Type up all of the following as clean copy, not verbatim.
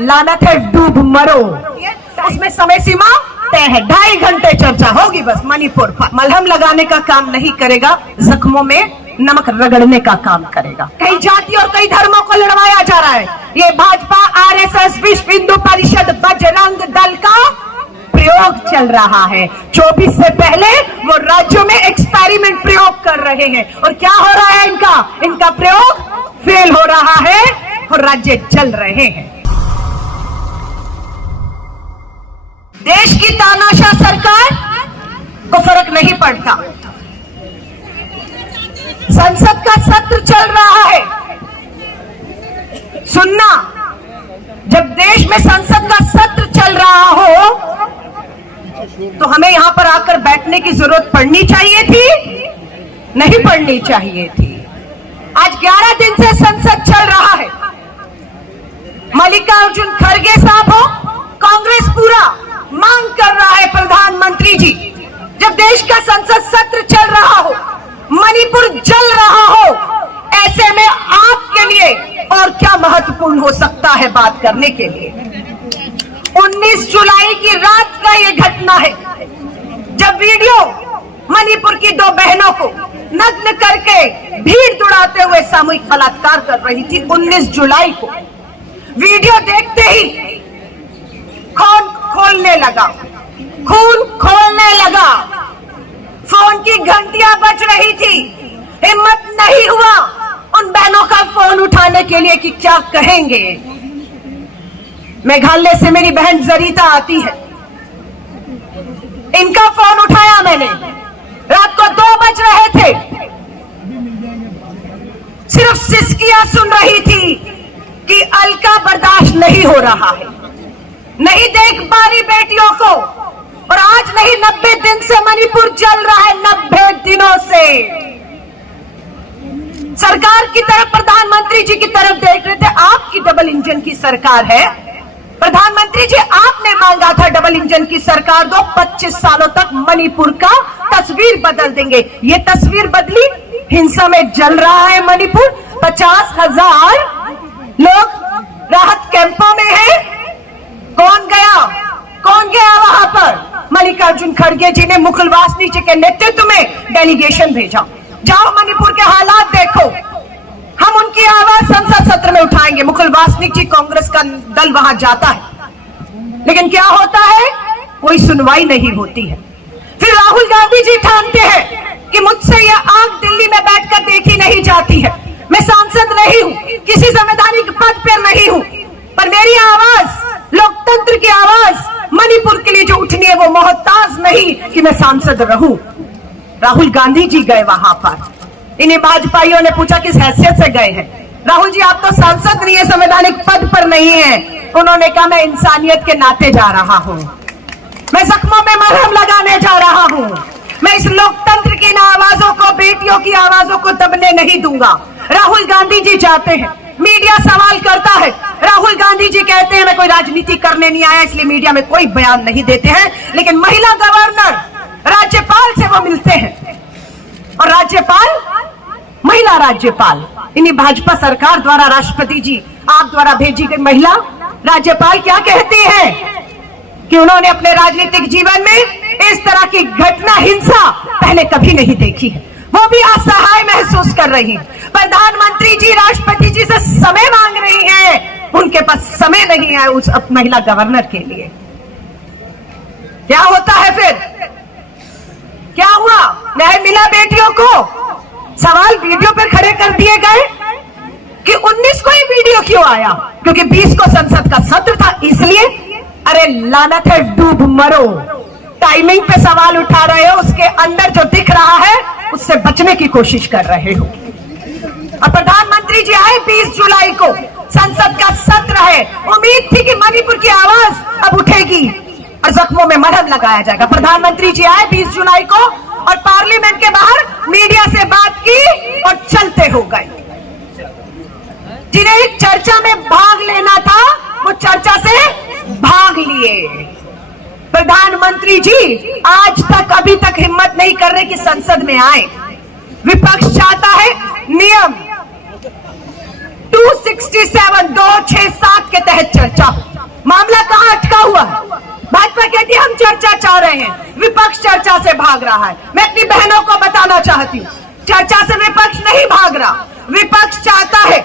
लानत है, डूब मरो। उसमें समय सीमा तय है, 2.5 घंटे चर्चा होगी बस। मणिपुर मलहम लगाने का काम नहीं करेगा, जख्मों में नमक रगड़ने का काम करेगा। कई जाति और कई धर्मों को लड़वाया जा रहा है। ये भाजपा, आरएसएस, विश्व हिंदू परिषद, बजरंग दल का प्रयोग चल रहा है। 24 से पहले वो राज्यों में एक्सपेरिमेंट प्रयोग कर रहे हैं और क्या हो रहा है, इनका प्रयोग फेल हो रहा है और राज्य चल रहे हैं। देश की तानाशाह सरकार को फर्क नहीं पड़ता। संसद का सत्र चल रहा है, सुनना, जब देश में संसद का सत्र चल रहा हो तो हमें यहां पर आकर बैठने की जरूरत पड़नी चाहिए थी? नहीं पड़नी चाहिए थी। आज 11 दिन से संसद चल रहा है। मल्लिकार्जुन खड़गे साहब हो, कांग्रेस पूरा मांग कर रहा है, प्रधानमंत्री जी, जब देश का संसद सत्र चल रहा हो, मणिपुर जल रहा हो, ऐसे में आपके लिए और क्या महत्वपूर्ण हो सकता है बात करने के लिए। 19 जुलाई की रात का ये घटना है, जब वीडियो मणिपुर की 2 बहनों को नग्न करके भीड़ दौड़ाते हुए सामूहिक बलात्कार कर रही थी। 19 जुलाई को वीडियो देखते ही खून खोलने लगा, फोन की घंटियां बज रही थी। हिम्मत नहीं हुआ उन बहनों का फोन उठाने के लिए कि क्या कहेंगे। मेघालय से मेरी बहन जरीता आती है, इनका फोन उठाया मैंने, रात को 2 बज रहे थे, सिर्फ सिसकियां सुन रही थी कि अलका बर्दाश्त नहीं हो रहा है, नहीं देख पा रही बेटियों को। और आज नहीं, 90 दिन से मणिपुर जल रहा है, 90 दिनों से। सरकार की तरफ, प्रधानमंत्री जी की तरफ देख रहे थे। आपकी डबल इंजन की सरकार है प्रधानमंत्री जी, आपने मांगा था डबल इंजन की सरकार दो, 25 सालों तक मणिपुर का तस्वीर बदल देंगे। ये तस्वीर बदली, हिंसा में जल रहा है मणिपुर। 50,000 लोग राहत कैंपों में हैं। कौन गया वहां पर? मल्लिकार्जुन खड़गे जी ने मुकुल वासनिक जी के नेतृत्व में डेलीगेशन भेजा। जाओ मणिपुर के हालात देखो, हम उनकी आवाज संसद सत्र में उठाएंगे। मुकुल वासनिक जी, कांग्रेस का दल वहां जाता है, लेकिन क्या होता है? कोई सुनवाई नहीं होती है। फिर राहुल गांधी जी ठानते हैं कि मुझसे यह आंख दिल्ली में बैठकर देखी नहीं जाती है, मैं सांसद नहीं हूं, किसी संवैधानिक पद पर नहीं हूं, पर मेरी आवाज, लोकतंत्र की आवाज मणिपुर के लिए जो उठनी है, वो मोहताज नहीं कि मैं सांसद रहूं। राहुल गांधी जी गए वहां पर, इन्हीं भाजपाइयों ने पूछा किस हैसियत से गए हैं। राहुल जी, आप तो सांसद नहीं है, संवैधानिक पद पर नहीं है। उन्होंने कहा, मैं इंसानियत के नाते जा रहा हूं, मैं जख्मों में मरहम लगाने जा रहा हूं, मैं इस लोकतंत्र की आवाजों को, बेटियों की आवाजों को दबने नहीं दूंगा। राहुल गांधी जी जाते हैं, मीडिया सवाल करता है, राहुल गांधी जी कहते हैं मैं कोई राजनीति करने नहीं आया, इसलिए मीडिया में कोई बयान नहीं देते हैं। लेकिन महिला गवर्नर, राज्यपाल से वो मिलते हैं, और राज्यपाल, महिला राज्यपाल, इन्हीं भाजपा सरकार द्वारा, राष्ट्रपति जी आप द्वारा भेजी गई महिला राज्यपाल क्या कहती है कि उन्होंने अपने राजनीतिक जीवन में इस तरह की घटना, हिंसा पहले कभी नहीं देखी है। वो भी असहाय महसूस कर रही हैं। प्रधानमंत्री जी राष्ट्रपति जी से समय मांग रही हैं, उनके पास समय नहीं है उस महिला गवर्नर के लिए। क्या होता है फिर? क्या हुआ? न्याय मिला बेटियों को? सवाल वीडियो पर खड़े कर दिए गए कि 19 को ही वीडियो क्यों आया? क्योंकि 20 को संसद का सत्र था, इसलिए। अरे लानत है, डूब मरो। टाइमिंग पे सवाल उठा रहे हो, उसके अंदर जो दिख रहा है उससे बचने की कोशिश कर रहे हो। और प्रधानमंत्री जी आए 20 जुलाई को, संसद का सत्र है, उम्मीद थी कि मणिपुर की आवाज अब उठेगी और जख्मों में मरहम लगाया जाएगा। प्रधानमंत्री जी आए 20 जुलाई को और पार्लियामेंट के बाहर मीडिया से बात की और चलते हो गए। जिन्हें चर्चा में भाग लेना था, वो चर्चा से भाग लिए। प्रधानमंत्री जी आज तक, अभी तक हिम्मत नहीं कर रहे कि संसद में आए। विपक्ष चाहता है नियम 260 267 के तहत चर्चा। मामला कहां अटका हुआ है? भाजपा कहती है हम चर्चा चाह रहे हैं, विपक्ष चर्चा से भाग रहा है। मैं अपनी बहनों को बताना चाहती हूँ, चर्चा से विपक्ष नहीं भाग रहा। विपक्ष चाहता है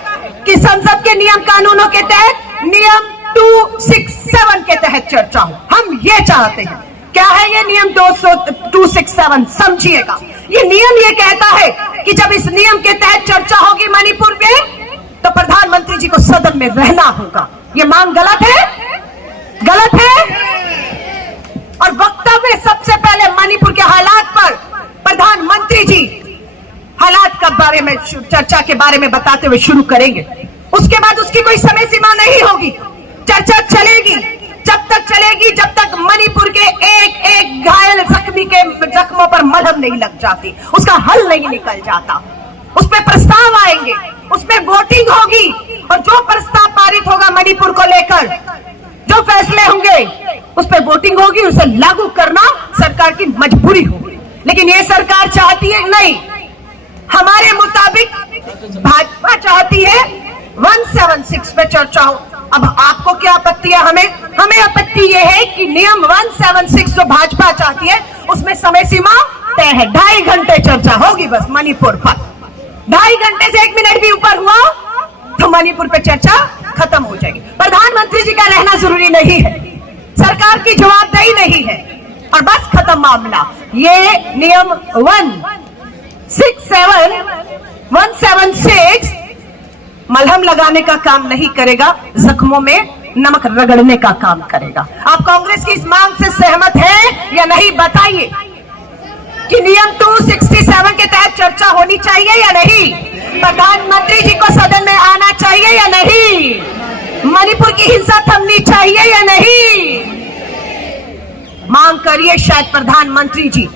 कि संसद के नियम कानूनों के तहत नियम 267 के तहत चर्चा हो। हम ये चाहते हैं। क्या है ये नियम 267? समझिएगा। ये नियम ये कहता है कि जब इस नियम के तहत चर्चा होगी मणिपुर में, तो प्रधानमंत्री जी को सदन में रहना होगा। ये मांग गलत है, गलत है। और वक्तव्य सबसे पहले मणिपुर के हालात पर प्रधानमंत्री जी हालात का बारे में, चर्चा के बारे में बताते हुए शुरू करेंगे। उसके बाद उसकी कोई समय सीमा नहीं होगी। चर्चा चलेगी, जब तक चलेगी जब तक मणिपुर के एक एक घायल जख्मी के जख्मों पर मलहम नहीं लग जाती, उसका हल नहीं निकल जाता। उस पर प्रस्ताव आएंगे, उस पर वोटिंग होगी, और जो प्रस्ताव पारित होगा मणिपुर को लेकर, जो फैसले होंगे उस पर वोटिंग होगी, उसे लागू करना सरकार की मजबूरी होगी। लेकिन ये सरकार चाहती है नहीं, हमारे मुताबिक भाजपा चाहती है 176 पे चर्चा हो। अब आपको क्या आपत्ति है? हमें आपत्ति यह है कि नियम 176 जो भाजपा चाहती है उसमें समय सीमा तय है। 2.5 घंटे चर्चा होगी बस मणिपुर पर। 2.5 घंटे से 1 मिनट भी ऊपर हुआ तो मणिपुर पे चर्चा खत्म हो जाएगी। प्रधानमंत्री जी का रहना जरूरी नहीं है, सरकार की जवाबदेही नहीं है, और बस खत्म मामला। ये नियम 176 मलहम लगाने का काम नहीं करेगा, जख्मों में नमक रगड़ने का काम करेगा। आप कांग्रेस की इस मांग से सहमत हैं या नहीं? बताइए कि नियम 267 के तहत चर्चा होनी चाहिए या नहीं? प्रधानमंत्री जी को सदन में आना चाहिए या नहीं? मणिपुर की हिंसा थमनी चाहिए या नहीं? मांग करिए। शायद प्रधानमंत्री जी,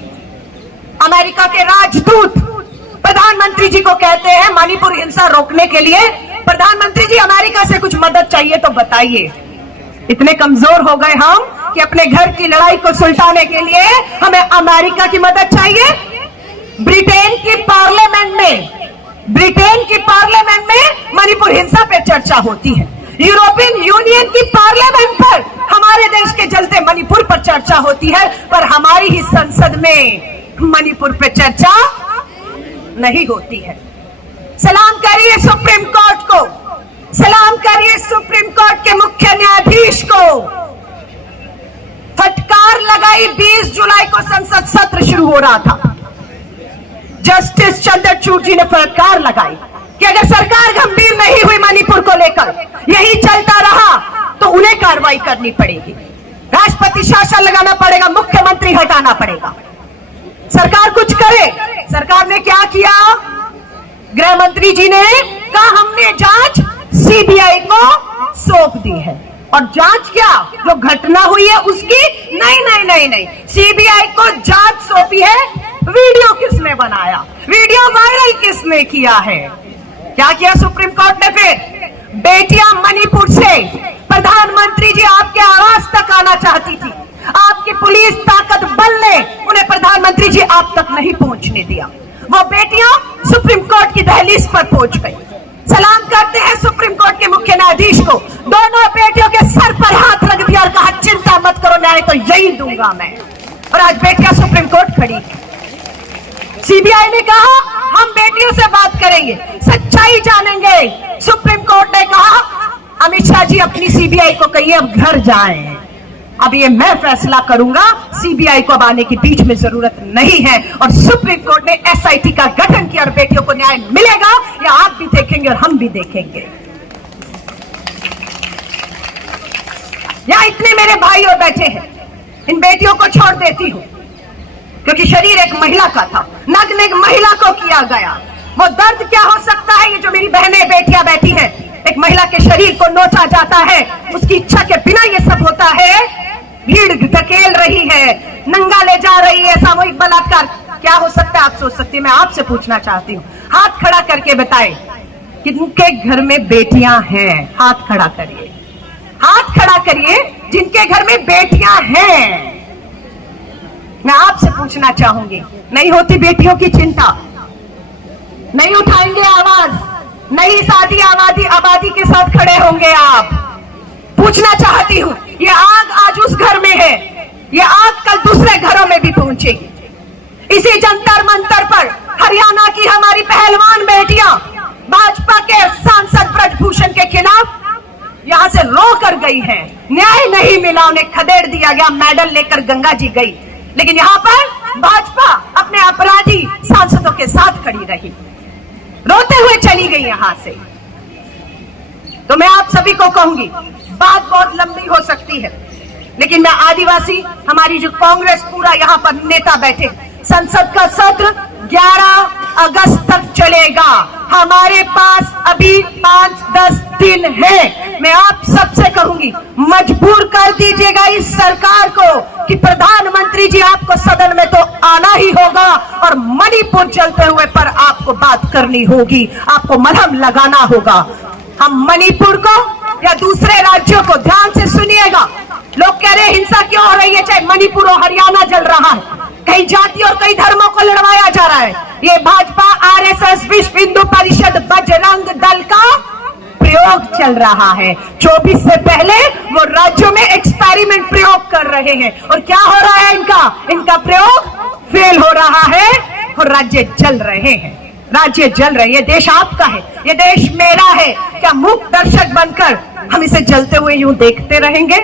अमेरिका के राजदूत प्रधानमंत्री जी को कहते हैं मणिपुर हिंसा रोकने के लिए, प्रधानमंत्री जी अमेरिका से कुछ मदद चाहिए तो बताइए। इतने कमजोर हो गए हम कि अपने घर की लड़ाई को सुलझाने के लिए हमें अमेरिका की मदद चाहिए। ब्रिटेन की पार्लियामेंट में मणिपुर हिंसा पे चर्चा होती है। यूरोपियन यूनियन की पार्लियामेंट पर हमारे देश के चलते मणिपुर पर चर्चा होती है, पर हमारी ही संसद में मणिपुर पे चर्चा नहीं होती है। सलाम करिए सुप्रीम कोर्ट को, सलाम करिए सुप्रीम कोर्ट के मुख्य न्यायाधीश को। फटकार लगाई 20 जुलाई को संसद सत्र शुरू हो रहा था, जस्टिस चंद्रचूड़ जी ने फटकार लगाई कि अगर सरकार गंभीर नहीं हुई मणिपुर को लेकर, यही चलता रहा तो उन्हें कार्रवाई करनी पड़ेगी, राष्ट्रपति शासन लगाना पड़ेगा, मुख्यमंत्री हटाना पड़ेगा। सरकार कुछ करे। सरकार ने क्या किया? गृह मंत्री जी ने कहा हमने जांच सीबीआई को सौंप दी है। और जांच क्या, जो घटना हुई है उसकी? नहीं, सीबीआई को जांच सौंपी है वीडियो किसने बनाया, वीडियो वायरल किसने किया है। क्या किया सुप्रीम कोर्ट ने? फिर बेटियां मणिपुर से प्रधानमंत्री जी आपके आवास तक आना चाहती थी, आपकी पुलिस ताकत बल ने उन्हें प्रधानमंत्री जी आप तक नहीं पहुंचने दिया। वो बेटियां सुप्रीम कोर्ट की दहलीज पर पहुंच गई। सलाम करते हैं सुप्रीम कोर्ट के मुख्य न्यायाधीश को। दोनों बेटियों के सर पर हाथ रख दिया और कहा चिंता मत करो, न्याय तो यही दूंगा मैं। और आज बेटियां सुप्रीम कोर्ट खड़ी। सीबीआई ने कहा हम बेटियों से बात करेंगे, सच्चाई जानेंगे। सुप्रीम कोर्ट ने कहा अमित शाह जी अपनी सीबीआई को कहिए अब घर जाएं, अब ये मैं फैसला करूंगा, सीबीआई को अब आने की बीच में जरूरत नहीं है। और सुप्रीम कोर्ट ने एसआईटी का गठन किया और बेटियों को न्याय मिलेगा, या आप भी देखेंगे और हम भी देखेंगे। यहां इतने मेरे भाई और बैठे हैं, इन बेटियों को छोड़ देती हूं क्योंकि शरीर एक महिला का था, नग्न एक महिला को किया गया। वो दर्द क्या हो सकता है? ये जो मेरी बहनें बेटियां बैठी हैं, एक महिला के शरीर को नोचा जाता है, उसकी इच्छा के बिना ये सब होता है। भीड़ धकेल रही है, नंगा ले जा रही है, सामूहिक बलात्कार। क्या हो सकता है आप सोच सकते हैं। मैं आपसे पूछना चाहती हूँ, हाथ खड़ा करके बताएं किनके घर में बेटियां हैं? हाथ खड़ा करिए, हाथ खड़ा करिए जिनके घर में बेटियां हैं। मैं आपसे पूछना चाहूंगी, नहीं होती बेटियों की चिंता? नहीं उठाएंगे आवाज? नहीं शादी आबादी के साथ इसी जंतर मंतर पर हरियाणा की हमारी पहलवान बेटियां भाजपा के सांसद ब्रजभूषण के खिलाफ यहां से रो कर गई हैं। न्याय नहीं मिला, उन्हें खदेड़ दिया गया, मेडल लेकर गंगा जी गई। लेकिन यहां पर भाजपा अपने अपराधी सांसदों के साथ खड़ी रही, रोते हुए चली गई यहां से। तो मैं आप सभी को कहूंगी, बात बहुत लंबी हो सकती है, लेकिन मैं आदिवासी, हमारी जो कांग्रेस पूरा यहां पर नेता बैठे, संसद का सत्र 11 अगस्त तक चलेगा। हमारे पास अभी 5-10 दिन है। मैं आप सबसे कहूंगी, मजबूर कर दीजिएगा इस सरकार को कि प्रधानमंत्री जी आपको सदन में तो आना ही होगा और मणिपुर चलते हुए पर आपको बात करनी होगी, आपको मलहम लगाना होगा। हम मणिपुर को या दूसरे राज्यों को ध्यान से सुनिएगा। लोग कह रहे हैं हिंसा क्यों हो रही है, चाहे मणिपुर और हरियाणा जल रहा है, कई जाति और कई धर्मों को लड़वाया जा रहा है। ये भाजपा, आरएसएस, विश्व हिंदू परिषद, बजरंग दल का प्रयोग चल रहा है। 24 से पहले वो राज्यों में एक्सपेरिमेंट प्रयोग कर रहे हैं और क्या हो रहा है, इनका प्रयोग फेल हो रहा है और राज्य जल रहे हैं, राज्य जल रहे हैं। ये देश आपका है, ये देश मेरा है। क्या मूक दर्शक बनकर हम इसे जलते हुए यूं देखते रहेंगे?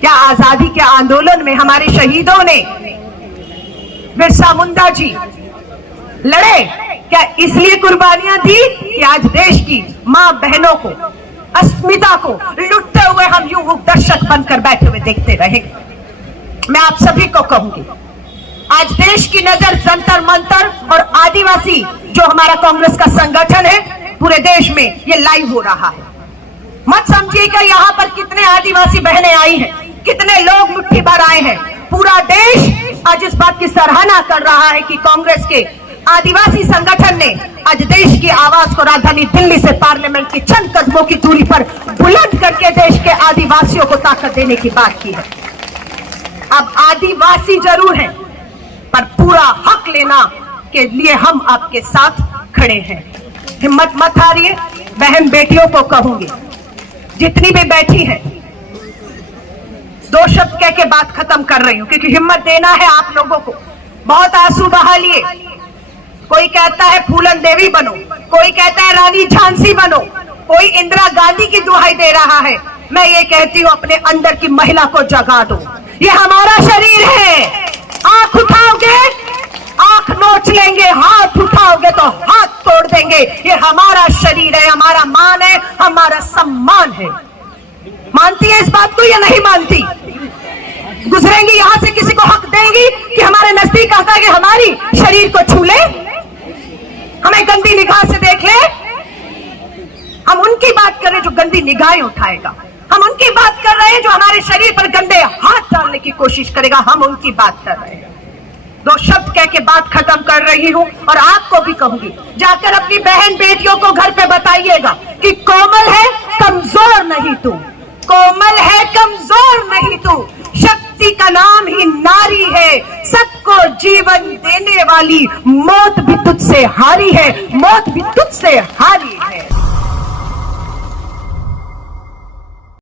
क्या आजादी के आंदोलन में हमारे शहीदों ने, बिरसा मुंडा जी लड़े, क्या इसलिए कुर्बानियां दी कि आज देश की मां बहनों को, अस्मिता को लुटते हुए हम यूं दर्शक बनकर बैठे हुए देखते रहेंगे? मैं आप सभी को कहूंगी, आज देश की नजर जंतर मंतर और आदिवासी जो हमारा कांग्रेस का संगठन है, पूरे देश में ये लाइव हो रहा है। मत समझिएगा यहाँ पर कितने आदिवासी बहनें आई हैं, कितने लोग मुट्ठी भर आए हैं। पूरा देश आज इस बात की सराहना कर रहा है कि कांग्रेस के आदिवासी संगठन ने आज देश की आवाज को राजधानी दिल्ली से पार्लियामेंट की चंद कदमों की दूरी पर बुलंद करके देश के आदिवासियों को ताकत देने की बात की है। अब आदिवासी जरूर हैं, पर पूरा हक लेना के लिए हम आपके साथ खड़े हैं। हिम्मत मत हारिए। बहन बेटियों को कहूंगी, जितनी भी बैठी हैं, 2 शब्द कह के बात खत्म कर रही हूं, क्योंकि हिम्मत देना है आप लोगों को। बहुत आंसू बहा लिए। कोई कहता है फूलन देवी बनो, कोई कहता है रानी झांसी बनो, कोई इंदिरा गांधी की दुहाई दे रहा है। मैं ये कहती हूं, अपने अंदर की महिला को जगा दो। ये हमारा शरीर है। आंख उठाओगे, आंख नोच लेंगे, हाथ उठाओगे तो हाथ तोड़ देंगे। ये हमारा शरीर है, हमारा मान है, हमारा सम्मान है। मानती है इस बात को या नहीं मानती? गुजरेंगी यहां से, किसी को हक देंगी कि हमारे नजदीक आता कि हमारी शरीर को छू ले, हमें गंदी निगाह से देख ले? हम उनकी बात कर रहे हैं जो गंदी निगाहें उठाएगा। हम उनकी बात कर रहे हैं जो हमारे शरीर पर गंदे हाथ डालने की कोशिश करेगा। हम उनकी बात कर रहे हैं। 2 शब्द कह के बात खत्म कर रही हूं और आपको भी कहूंगी, जाकर अपनी बहन बेटियों को घर पे बताइएगा कि कोमल है, कमजोर नहीं तू। कोमल है, कमजोर नहीं तू। शक्ति का नाम ही नारी है। सबको जीवन देने वाली मौत भी तुझसे हारी है, मौत भी तुझसे हारी है।